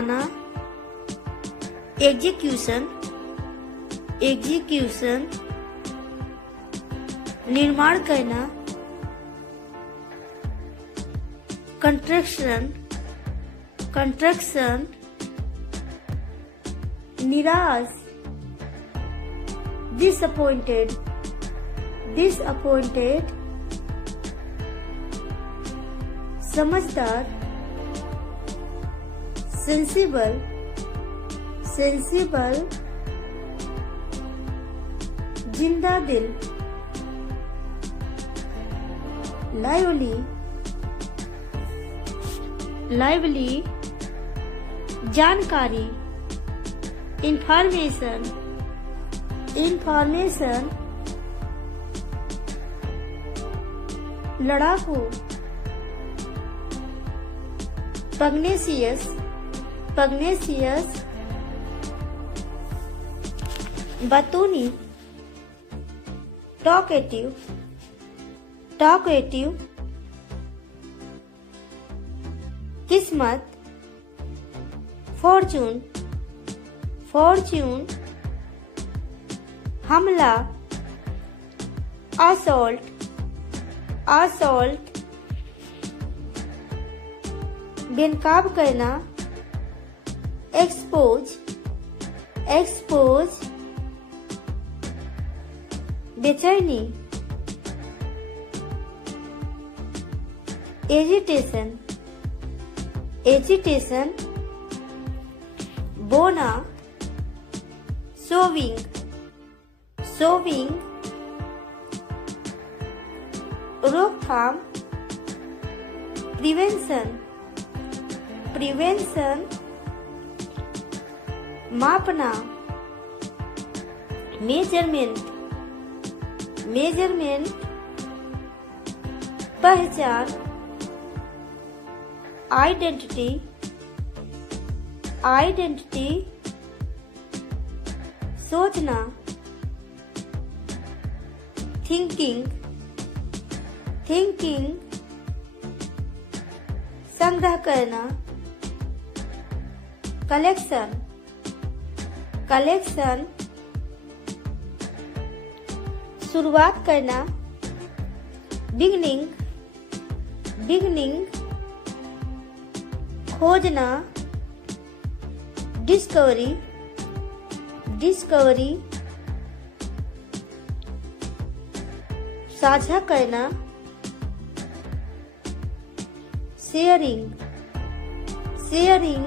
बनाना, execution, execution, निर्माण करना, construction, construction, निराश, disappointed, disappointed, समझदार, sensible, sensible, जिंदा दिल, lively, lively, जानकारी, information, information, लड़ाकू, pugnacious, pugnacious, बतूनी, talkative, talkative, किस्मत, fortune, fortune, हमला, assault, assault, बेनकाब करना, expose, expose, बेचैनी, agitation, agitation, बोना, sowing, sowing, रोकथाम, प्रिवेंशन, प्रिवेंशन, मापना, मेजरमेंट, मेजरमेंट, पहचान, आइडेंटिटी, आइडेंटिटी, सोचना, थिंकिंग, थिंकिंग, संग्रह करना, कलेक्शन, कलेक्शन, शुरुआत करना, बिगनिंग, बिगनिंग, खोजना, डिस्कवरी, डिस्कवरी, साझा करना, शेयरिंग, शेयरिंग,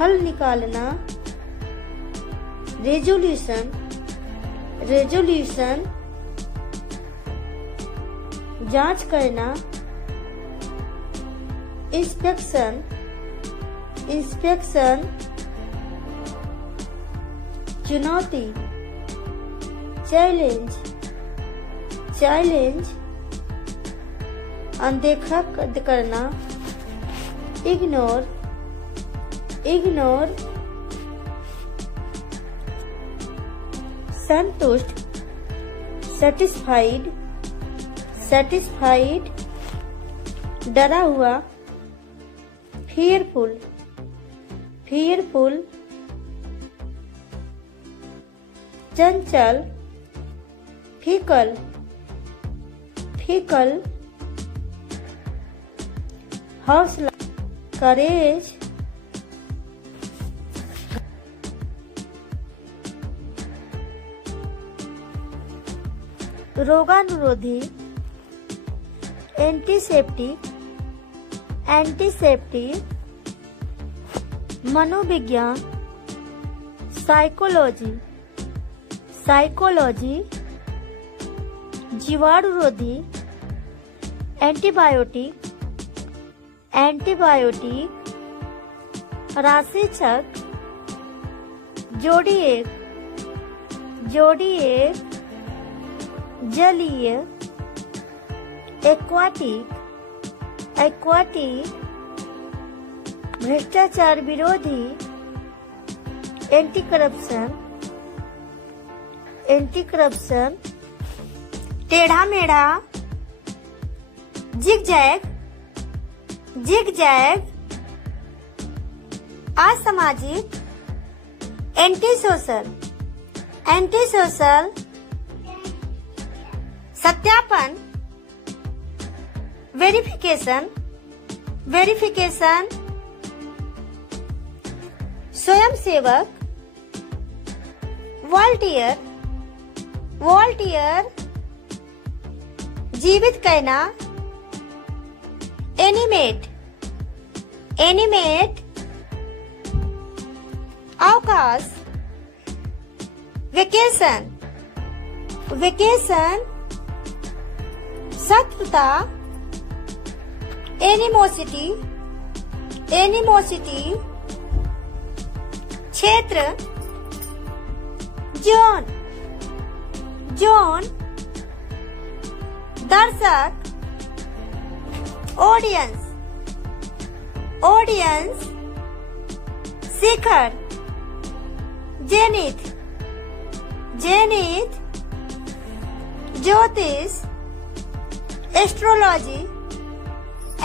हल निकालना, रेजोल्यूशन, रेजोल्यूशन, जांच करना, इंस्पेक्शन, इंस्पेक्शन, चुनौती, चैलेंज, चैलेंज, अनदेखा करना, इग्नोर, इग्नोर, संतुष्ट, सेटिस्फाइड, सेटिस्फाइड, डरा हुआ, fearful, fearful, चंचल, फीकल, फीकल, हौसला, करेज, रोगानुरोधी, एंटीसेप्टिक, एंटीसेप्टिक, मनोविज्ञान, साइकोलॉजी, साइकोलॉजी, जीवाणुरोधी, एंटीबायोटिक, एंटीबायोटिक, राशिचक, जोड़ी एक, जोड़ी एक, जलीय, एक्वाटिक, एक्वाटिक, भ्रष्टाचार विरोधी, एंटी करप्शन, एंटी करप्शन, टेढ़ा मेढ़ा, जिग जैग, असामाजिक, एंटी सोशल, एंटी सोशल, सत्यापन, वेरिफिकेशन, वेरिफिकेशन, स्वयंसेवक, वॉलंटियर, वॉलंटियर, जीवित कहना, एनिमेट, एनिमेट, अवकाश, वेकेशन, वेकेशन, शत्रुता, एनिमोसिटी, एनिमोसिटी, क्षेत्र, जोन, जोन, दर्शक, ऑडियंस, ऑडियंस, शिखर, जेनिथ, जेनिथ, ज्योतिष, एस्ट्रोलॉजी,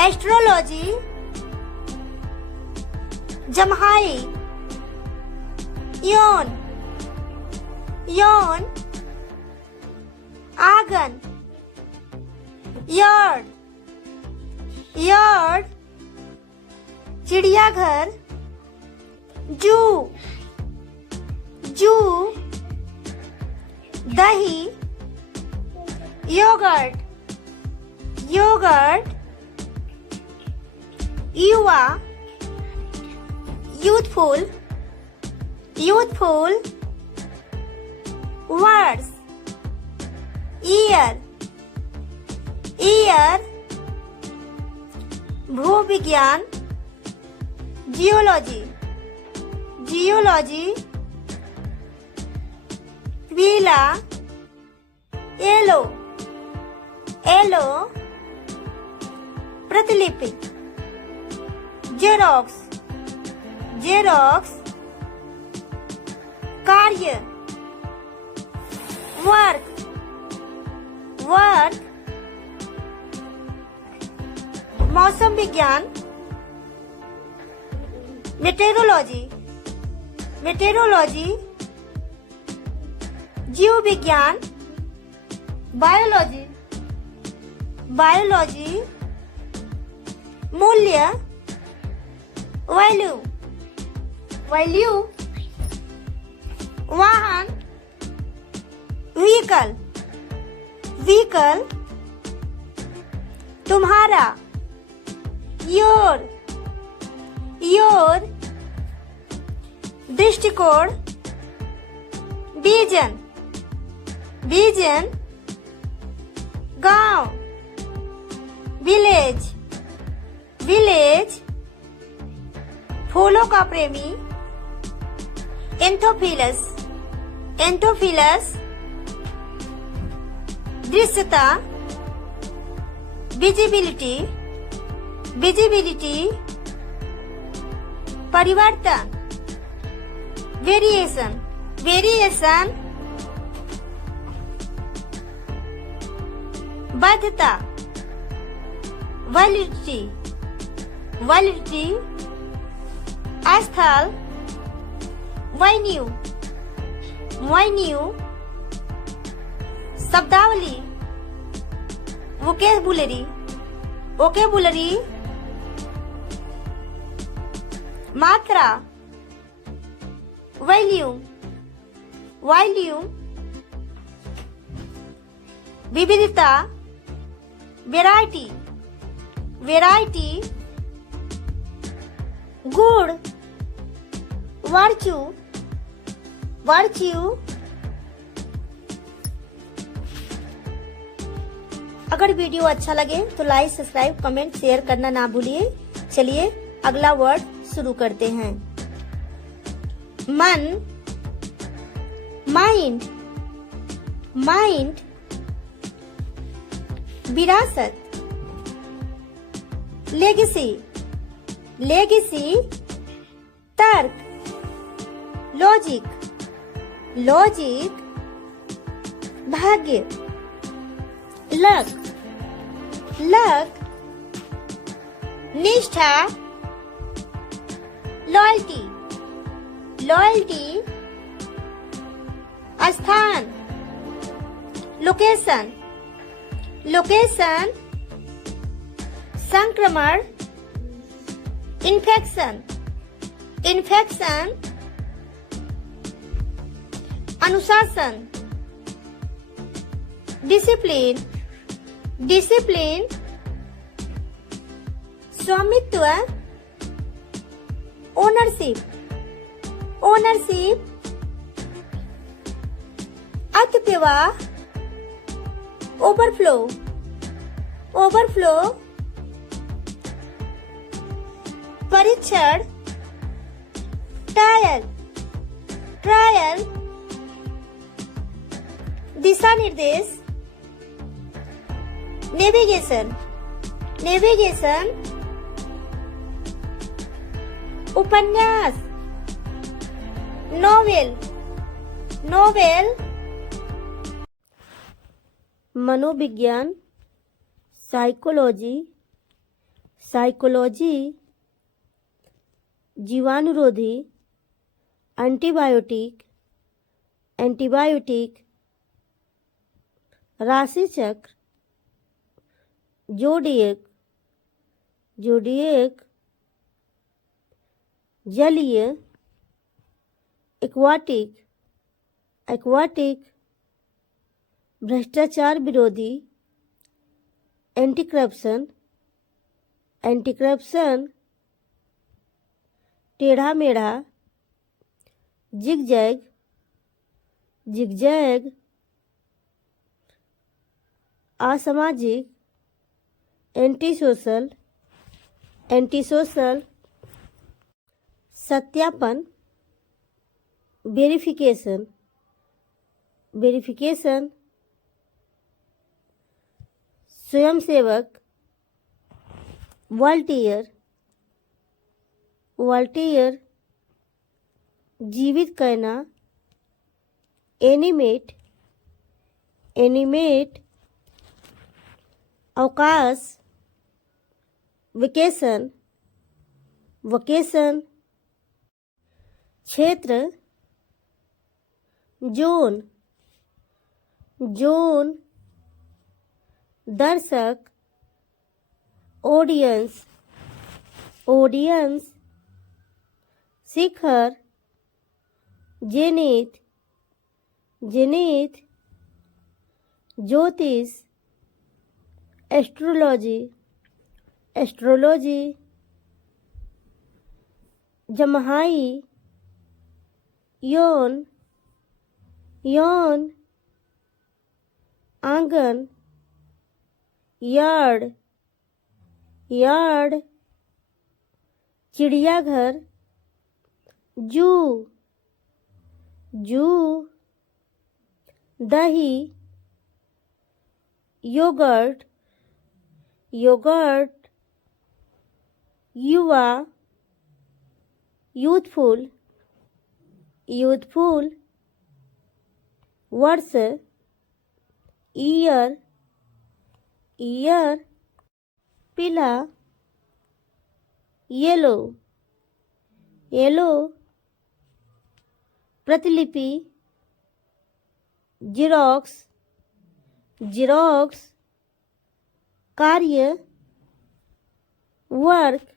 एस्ट्रोलॉजी, जम्हाई, यौन, यौन, आंगन, यार्ड, यार्ड, चिड़ियाघर, जू, जू, दही, योगर्ट, योगर्ट, युवा, youthful, youthful, words, year, year, भूविज्ञान, जियोलॉजी, जियोलॉजी, पीला, येलो, येलो, प्रतिलिपि, जेरोक्स, जेरोक्स, कार्य, वर्क, वर्क, मौसम विज्ञान, मेटेरोलॉजी, मेटेरोलॉजी, जीव विज्ञान, बायोलॉजी, बायोलॉजी, मूल्य, वैल्यू, वैल्यू, वाहन, व्हीकल, व्हीकल, तुम्हारा, योर, योर, दृष्टिकोण, विजन, विजन, गांव, विलेज, विलेज, फूलों का प्रेमी, एंथोफिलस, एंथोफिलस, दृश्यता, विजिबिलिटी, विजिबिलिटी, परिवर्तन, वेरिएशन, वेरिएशन, बाध्यता, वैलिडिटी, वैलिडिटी, स्थल, वेन्यू, वेन्यू, शब्दावली, वोकेबुलरी, वोकेबुलरी, मात्रा, वॉल्यूम, वॉल्यूम, विविधता, वैरायटी, वैरायटी, गुण, वर्च्यू, वर्च्यू। अगर वीडियो अच्छा लगे तो लाइक, सब्सक्राइब, कमेंट, शेयर करना ना भूलिए। चलिए अगला वर्ड शुरू करते हैं। मन, माइंड, माइंड, विरासत, लेगेसी, लेगेसी, तर्क, लॉजिक, लॉजिक, भाग्य, लक, लक, निष्ठा, लॉयल्टी, लॉयल्टी, स्थान, लोकेशन, लोकेशन, संक्रमण, इन्फेक्शन, इन्फेक्शन, अनुशासन, डिसिप्लिन, डिसिप्लिन, स्वामित्व, ओनरशिप, ओनरशिप, अतिप्रवाह, ओवरफ्लो, ओवरफ्लो, परीक्षण, ट्रायल, ट्रायल, दिशा निर्देश, नेविगेशन, नेविगेशन, उपन्यास, नोवेल, नोवेल, मनोविज्ञान, साइकोलॉजी, साइकोलॉजी, जीवाणुरोधी, एंटीबायोटिक, एंटीबायोटिक, राशिचक्र, जोडिएक, जोडिएक, जलीय, एक्वाटिक, एक्वाटिक, भ्रष्टाचार विरोधी, एंटी करप्शन, एंटी करप्शन, टेढ़ा मेढ़ा, जिगजैग, जिगजैग, असामाजिक, एंटी सोशल, एंटी सोशल, सत्यापन, वेरिफिकेशन, वेरिफिकेशन, स्वयंसेवक, वॉलंटियर, वॉलंटियर, जीवित कहना, एनिमेट, एनिमेट, अवकाश, वेकेशन, वकेशन, क्षेत्र, जोन, जोन, दर्शक, ऑडियंस, ऑडियंस, शिखर, जेनिथ, जेनिथ, ज्योतिष, एस्ट्रोलॉजी, एस्ट्रोलॉजी, जमहाई, यौन, यौन, आंगन, यार्ड, यार्ड, चिड़ियाघर, जू, जू, दही, योगर्ट, योगर्ट, युवा, यूथफुल, यूथफुल, वर्ष, ईयर, ईयर, पीला, येलो, येलो, प्रतिलिपि, जेरोक्स, जेरोक्स, कार्य, वर्क,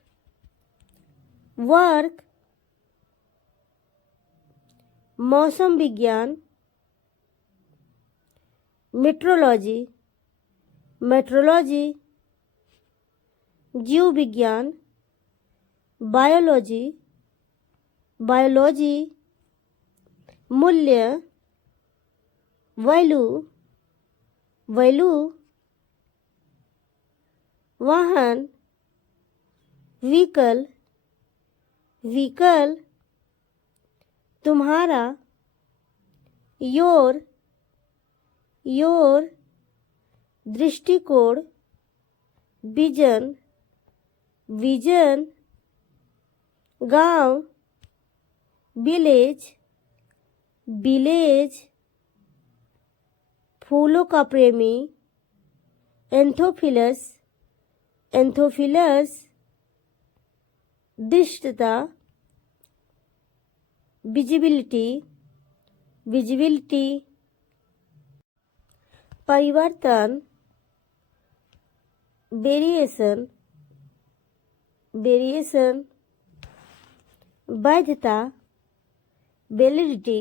वर्क, मौसम विज्ञान, मेट्रोलॉजी, मेट्रोलॉजी, जीव विज्ञान, बायोलॉजी, बायोलॉजी, मूल्य, वैल्यू, वैल्यू, वाहन, व्हीकल, व्हीकल, तुम्हारा, योर, योर, दृष्टिकोण, विजन, विजन, गांव, विलेज, विलेज, फूलों का प्रेमी, एंथोफिलस, एंथोफिलस, दृष्टता, विजिबिलिटी, विजिबिलिटी। परिवर्तन, वेरिएशन, वेरिएशन। वैधता, वैलिडिटी,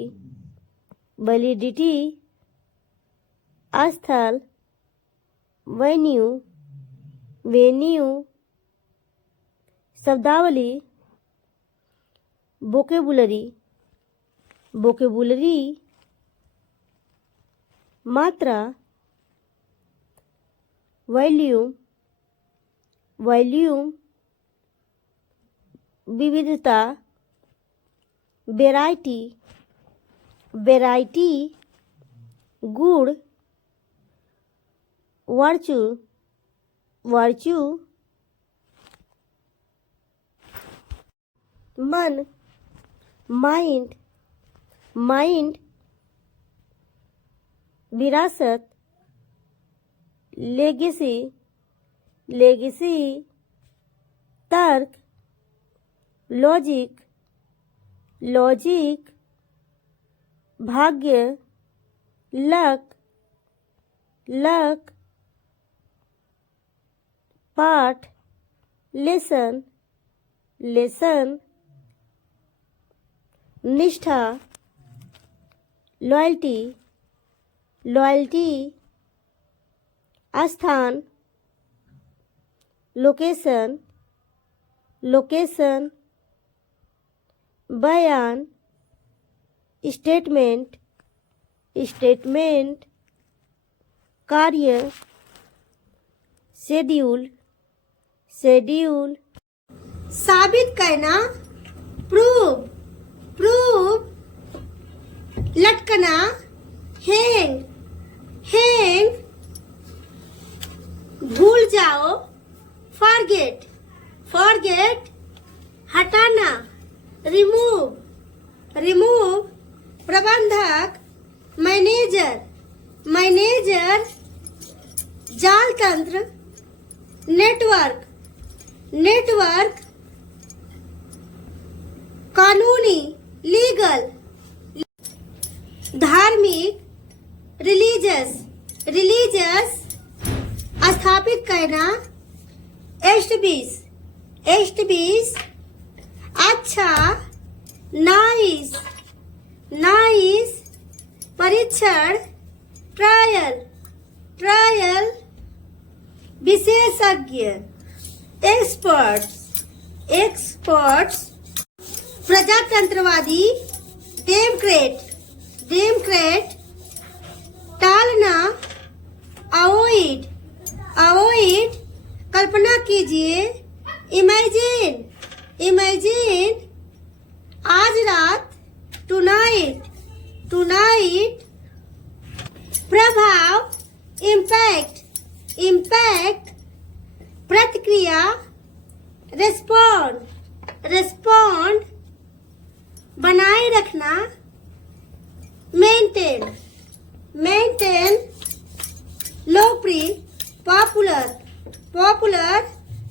वैलिडिटी। स्थल, वेन्यू, वेन्यू। शब्दावली, वोकेबुलरी, वोकेबुलरी। मात्रा, वॉल्यूम, वॉल्यूम। विविधता, वैरायटी, वैरायटी। गुण, वर्चू, वर्चू। मन, माइंड, माइंड। विरासत, लेगेसी, लेगेसी। तर्क, लॉजिक, लॉजिक। भाग्य, लक, लक। पाठ, लेसन, लेसन। निष्ठा, लॉयल्टी, लॉयल्टी। स्थान, लोकेशन, लोकेशन। बयान, स्टेटमेंट, स्टेटमेंट। कार्य, शेड्यूल, शेड्यूल। साबित करना, प्रूव, प्रूव। लटकना, हैंग, हैंग। भूल जाओ, फॉरगेट, फॉरगेट। हटाना, रिमूव, रिमूव। प्रबंधक, मैनेजर, मैनेजर। जाल तंत्र, नेटवर्क, नेटवर्क। कानूनी, लीगल। धार्मिक, रिलीजियस, रिलीजियस। स्थापित करना, एस्टैब्लिश, एस्टैब्लिश। अच्छा, नाइस, नाइस। परीक्षण, ट्रायल, ट्रायल। विशेषज्ञ, एक्सपर्ट्स, एक्सपर्ट्स। प्रजातंत्रवादी, डेमोक्रेट, डेमोक्रेट। टालना, अवॉइड, अवॉइड। कल्पना कीजिए, इमेजिन, इमेजिन। आज रात, टुनाइट, टुनाइट। प्रभाव, इम्पैक्ट, इम्पैक्ट। प्रतिक्रिया, रिस्पॉन्ड, रिस्पॉन्ड। बनाए रखना, मेंटेन, मेंटेन। लोकप्रिय, पॉपुलर, पॉपुलर।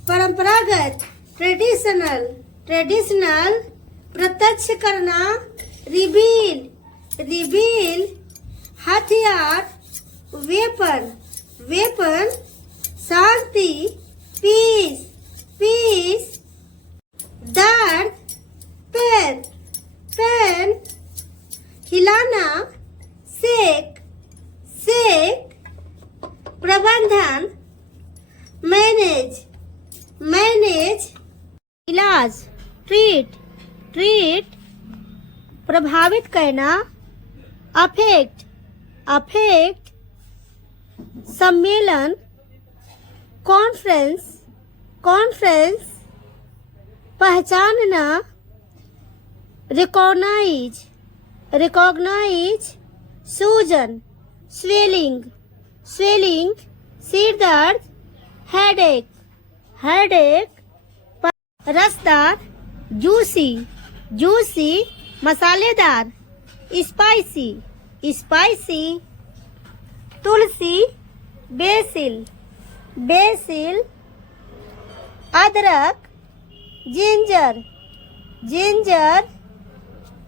परंपरागत, ट्रेडिशनल, ट्रेडिशनल। प्रत्यक्ष करना, रिवील, रिवील। हथियार, वेपन, वेपन। शांति, पीस, पीस। दर्द, पेन, पेन। हिलाना, सेक, सेक। प्रबंधन, मैनेज, मैनेज। इलाज, ट्रीट, ट्रीट। प्रभावित करना, अफेक्ट, अफेक्ट। सम्मेलन, कॉन्फ्रेंस, कॉन्फ्रेंस। पहचानना, रिकॉग्नाइज, रिकॉग्नाइज। सूजन, स्वेलिंग, स्वेलिंग। सिर दर्द, हेडेक, हेडेक। रसदार, जूसी, जूसी। मसालेदार, स्पाइसी, स्पाइसी। तुलसी, बेसिल, बेसिल। अदरक, जिंजर, जिंजर।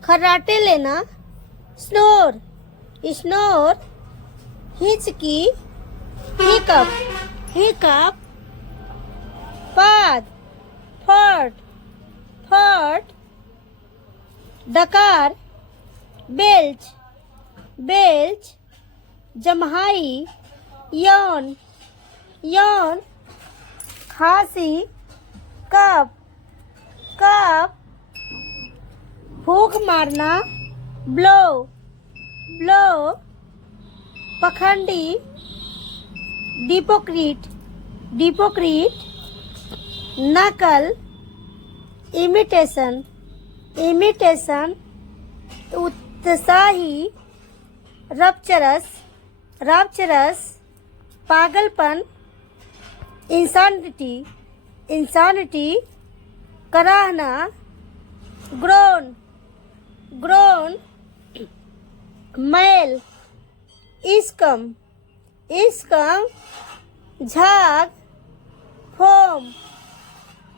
खर्राटे लेना, स्नोर, स्नोर, हिचकी, हिकअप, हिकअप, पाद, फट, फट, डकार, बेल्च, बेल्च, जम्हाई, यौन, यौन, खांसी, कफ, कफ, फूंक मारना, ब्लो, ब्लो, पखंडी, डिपोक्रीट, डिपोक्रीट, नकल, इमिटेशन, इमिटेशन, उत्साही, रपचरस, रपचरस, पागलपन, इंसानिटी, इंसानिटी, कराहना, ग्रोन, ग्रोन, मैल, इस्कम, इस्कम, झाग, फोम,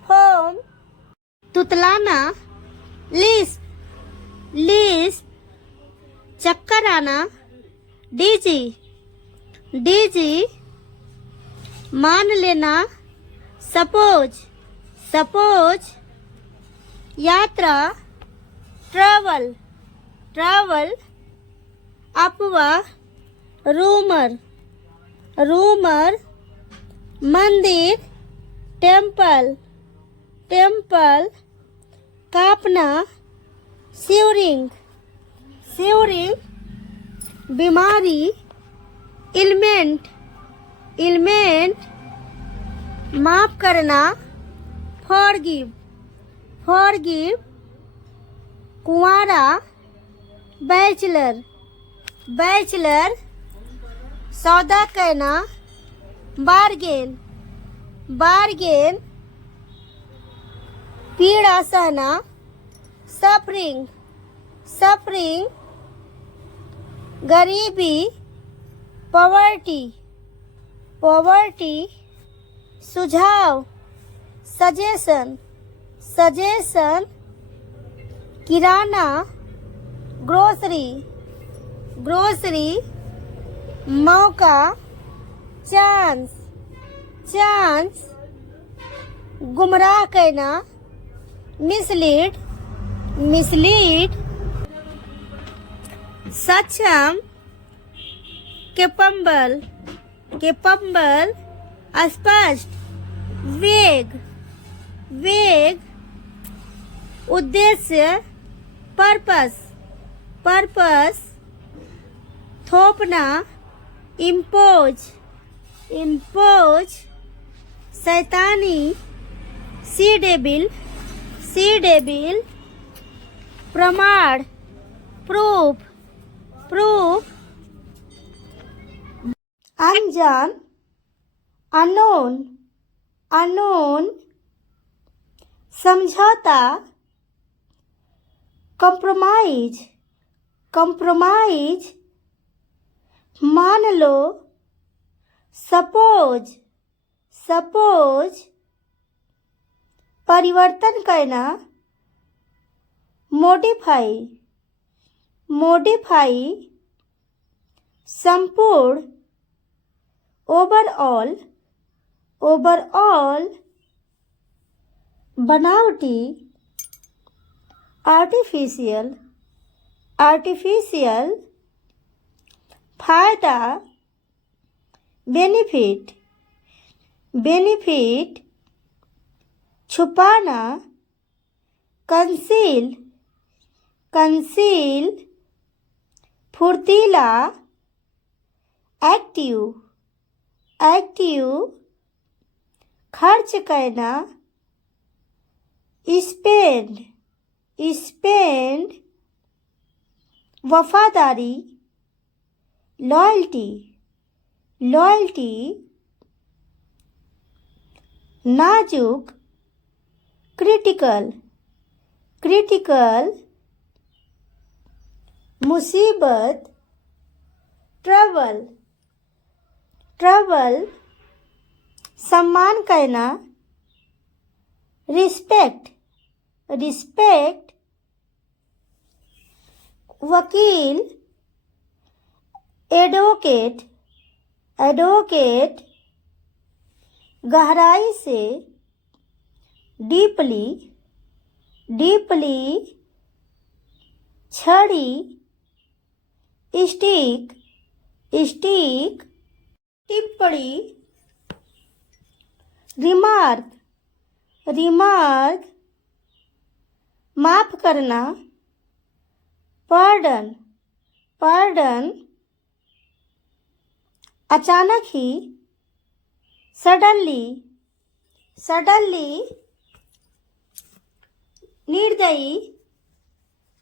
फोम, तुतलाना, लिस्प, लिस्प, चक्कर आना, डीजी, डीजी, मान लेना, सपोज, सपोज, यात्रा, ट्रैवल, ट्रैवल, अफवाह, रूमर, रूमर, मंदिर, टेम्पल, टेम्पल, कापना, शिवरिंग, शिवरिंग, बीमारी, इलमेंट, इलमेंट, माफ करना, फॉरगिव, फॉरगिव, कुंवारा, बैचलर, बैचलर, सौदा कहना, बार्गेन, बार्गेन, पीड़ा सहना, सफरिंग, सफरिंग, गरीबी, पॉवर्टी, पॉवर्टी, सुझाव, सजेशन, सजेशन, किराना, ग्रोसरी, ग्रोसरी, मौका, चांस, चांस, गुमराह कहना, मिसलीड, मिसलीड, सक्षम, केपम्बल, केपम्बल, स्पष्ट, वेग, वेग, उद्देश्य, पर्पस, पर्पस, थोपना, इम्पोज, इम्पोज, शैतानी, सी डेबिल, सी डेबिल, प्रमाण, प्रूफ, प्रूफ, अनजान, अननोन, अननोन, समझौता, कंप्रोमाइज, कंप्रोमाइज, मान लो, सपोज, सपोज, परिवर्तन करना, मॉडिफाई, मॉडिफाई, संपूर्ण, ओवरऑल, ओवरऑल, बनावटी, आर्टिफिशियल, आर्टिफिशियल, फायदा, बेनिफिट, बेनिफिट, छुपाना, कंसील, कंसील, फुर्तीला, एक्टिव, एक्टिव, खर्च करना, स्पेंड, स्पेंड, वफादारी, लॉयल्टी, लॉयल्टी, नाजुक, क्रिटिकल, क्रिटिकल, मुसीबत, ट्रबल, ट्रबल, सम्मान करना, रिस्पेक्ट, रिस्पेक्ट, वकील, एडवोकेट, एडवोकेट, गहराई से, डीपली, डीपली, छड़ी, स्टिक, स्टिक, टिप्पणी, रिमार्क, रिमार्क, माफ करना, पार्डन, पार्डन, अचानक ही, सडनली, सडनली, निर्दयी,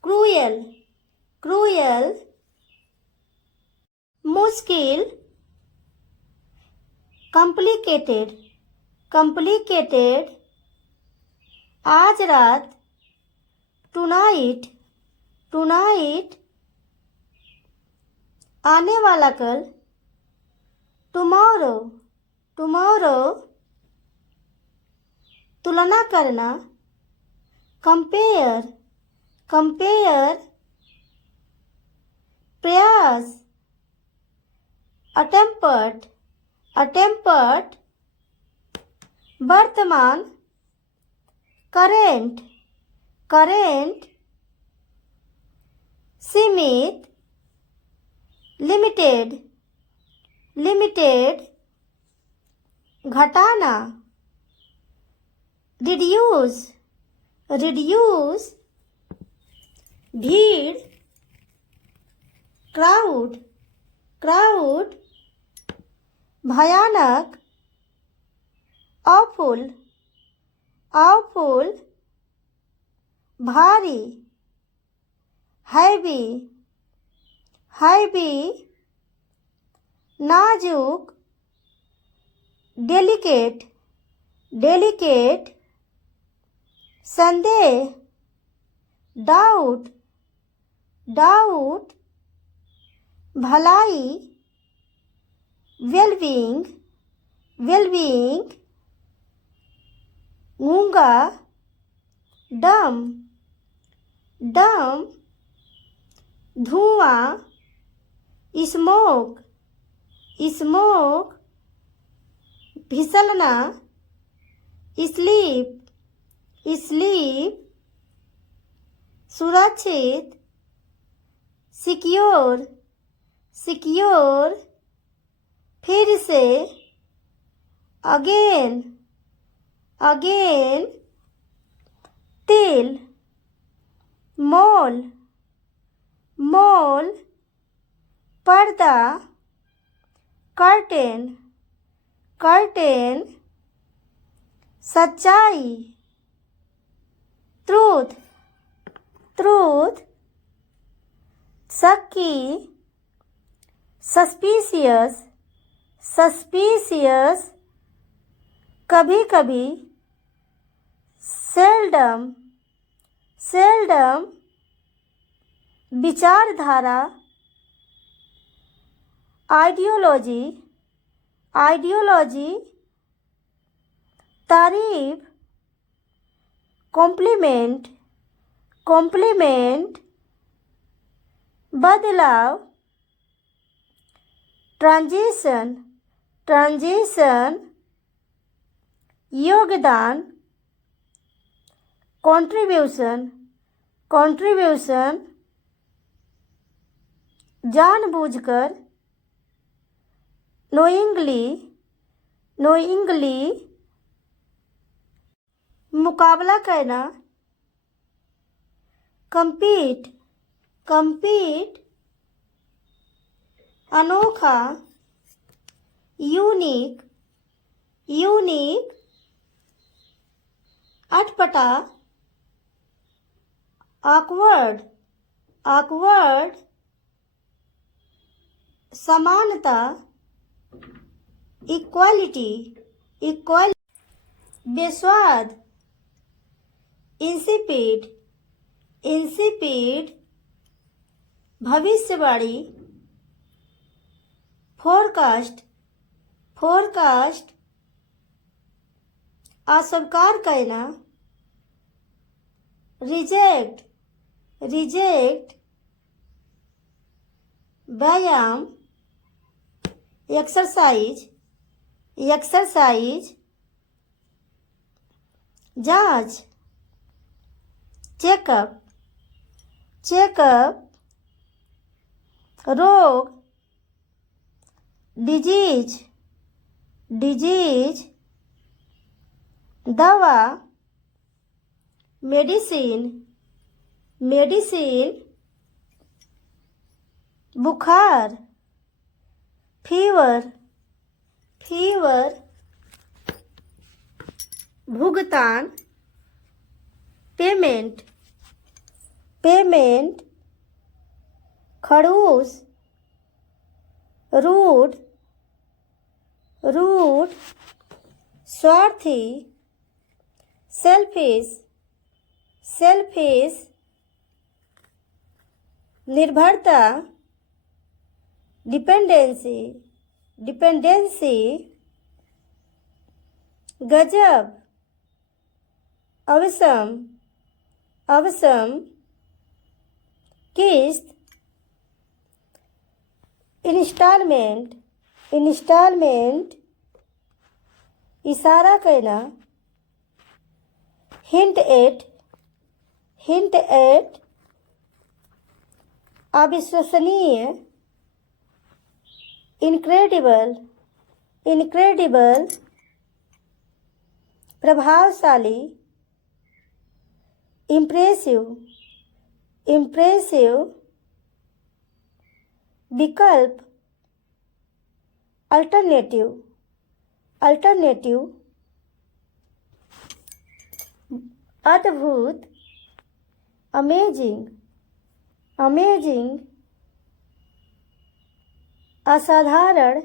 क्रूयल, क्रूयल, मुश्किल, कॉम्प्लिकेटेड, कॉम्प्लिकेटेड, आज रात, टुनाइट, टुनाइट, आने वाला कल, टुमारो, टुमारो, तुलना करना, कंपेयर, कंपेयर, प्रयास, अटेम्पर्ट, अटेम्पर्ट, वर्तमान, करेंट, करेंट, सीमित, लिमिटेड, लिमिटेड, घटाना, रिड्यूस, रिड्यूस, भीड़, क्राउड, क्राउड, भयानक, ऑफुल, ऑफुल, भारी, हैवी, हैवी, नाजुक, डेलिकेट, डेलिकेट, संदेह, डाउट, डाउट, भलाई, वेलबींग, वेलबींग, गूंगा, डम, डम, धुआं, स्मोक, स्मोक, फिसलना, स्लीप, स्लीप, सुरक्षित, सिक्योर, सिक्योर, फिर से, अगेन, अगेन, तिल, मॉल, मॉल, पर्दा, कर्टेन, कर्टेन, सच्चाई, ट्रूथ, ट्रूथ, शक्की, सस्पिशियस, सस्पिशियस, कभी कभी, सेल्डम, सेल्डम, विचारधारा, आइडियोलॉजी, आइडियोलॉजी, तारीफ, कॉम्प्लीमेंट, कॉम्प्लीमेंट, बदलाव, ट्रांजिशन, ट्रांजिशन, योगदान, कंट्रीब्यूशन, कंट्रीब्यूशन, जानबूझकर, नोइंगली, नोइंगली, मुकाबला करना, compete, compete, अनोखा, यूनिक, यूनिक, अटपटा, awkward, awkward, समानता, इक्वालिटी, इक्वालिटी, बेस्वाद, इंसिपिड, इंसिपिड, भविष्यवाणी, फोरकास्ट, फोरकास्ट, अस्वीकार करना, रिजेक्ट, रिजेक्ट, व्यायाम, एक्सरसाइज, एक्सरसाइज, जांच, चेकअप, चेकअप, रोग, डिजीज, डिजीज, दवा, मेडिसिन, मेडिसिन, बुखार, फीवर, फीवर, भुगतान, पेमेंट, पेमेंट, खड़ूस, रूट, रूट, स्वार्थी, सेल्फिश, सेल्फिश, निर्भरता, डिपेंडेंसी, डिपेंडेंसी, गजब, अवसम, अवसम, किस्त, इंस्टॉलमेंट, इंस्टॉलमेंट, इशारा करना, हिंट एट, हिंट एट, अविश्वसनीय, इनक्रेडिबल, इनक्रेडिबल, प्रभावशाली, इम्प्रेसिव, इम्प्रेसिव, विकल्प, अल्टरनेटिव, अल्टरनेटिव, अद्भुत, अमेजिंग, अमेजिंग, असाधारण,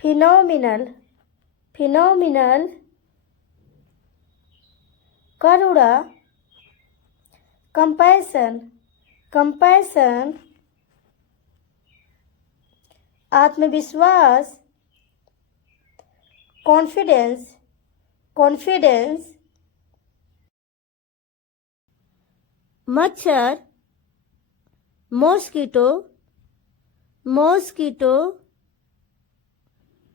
फिनोमिनल, फिनोमिनल, करुणा, कंपैशन, कंपैशन, आत्मविश्वास, कॉन्फिडेंस, कॉन्फिडेंस, मच्छर, मॉस्किटो, मॉस्किटो,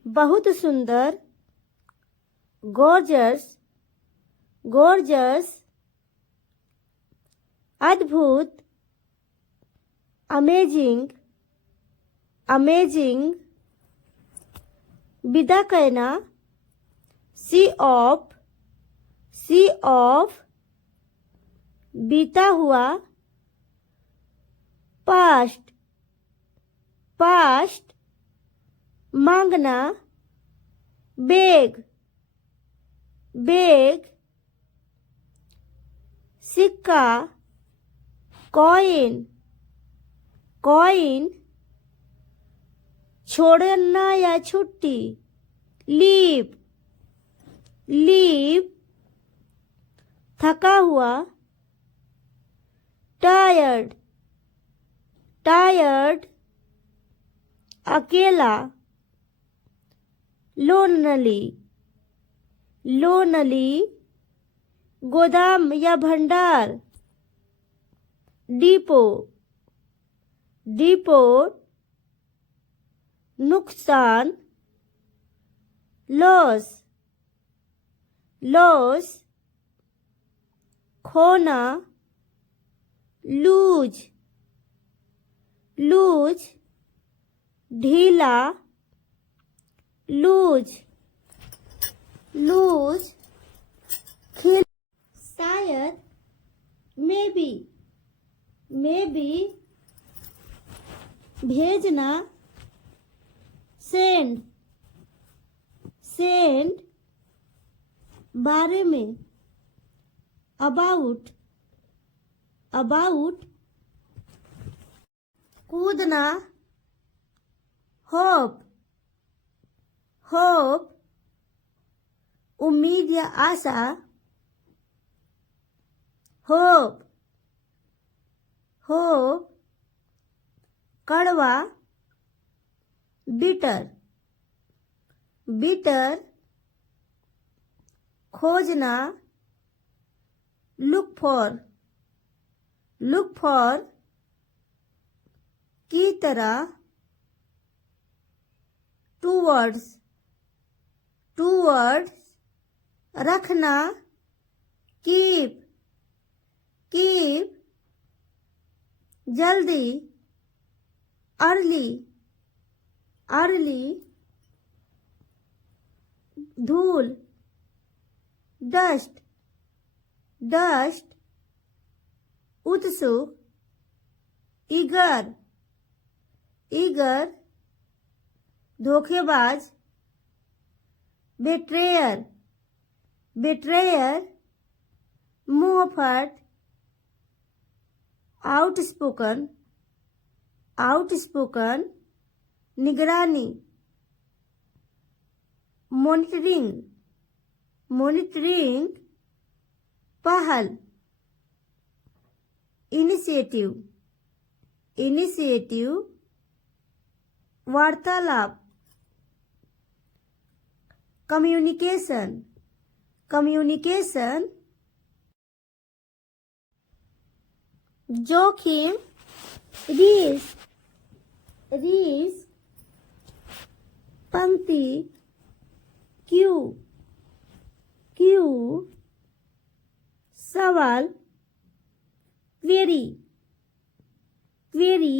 बहुत सुंदर, गॉर्जस, गॉर्जस, अद्भुत, अमेजिंग, अमेजिंग, विदा कहना, सी ऑफ, सी ऑफ, बीता हुआ, पास्ट, पास्ट, मांगना, बेग, बेग, सिक्का, कॉइन, कॉइन, छोड़ना या छुट्टी, लीव, लीव, थका हुआ, टायर्ड, टायर्ड, अकेला, लोनली, लोनली, गोदाम या भंडार, डिपो, डिपो, नुकसान, लॉस, लॉस, खोना, लूज, लूज, ढीला, लूज, लूज, खिल, शायद, मे बी, भेजना, सेंड, सेंड, बारे में, अबाउट, अबाउट, कूदना, होप, होप, उम्मीद या आशा, होप, होप, कड़वा, बिटर, बिटर, खोजना, लुक फॉर, लुक फॉर, की तरह, टूवर्ड्स, टूवर्ड्स, रखना, कीप, कीप, जल्दी, अर्ली, अर्ली, धूल, डस्ट, डस्ट, उत्सुक, ईगर, ईगर, धोखेबाज, बेट्रेयर, बेट्रेयर, मुंहफट, आउटस्पोकन, आउटस्पोकन, निगरानी, मॉनिटरिंग, मॉनिटरिंग, पहल, इनिशिएटिव, इनिशिएटिव, वार्तालाप, कम्युनिकेशन, कम्युनिकेशन, जोखिम, रिस्क, रिस्क, पंक्ति, क्यू, क्यू, सवाल, क्वेरी, क्वेरी,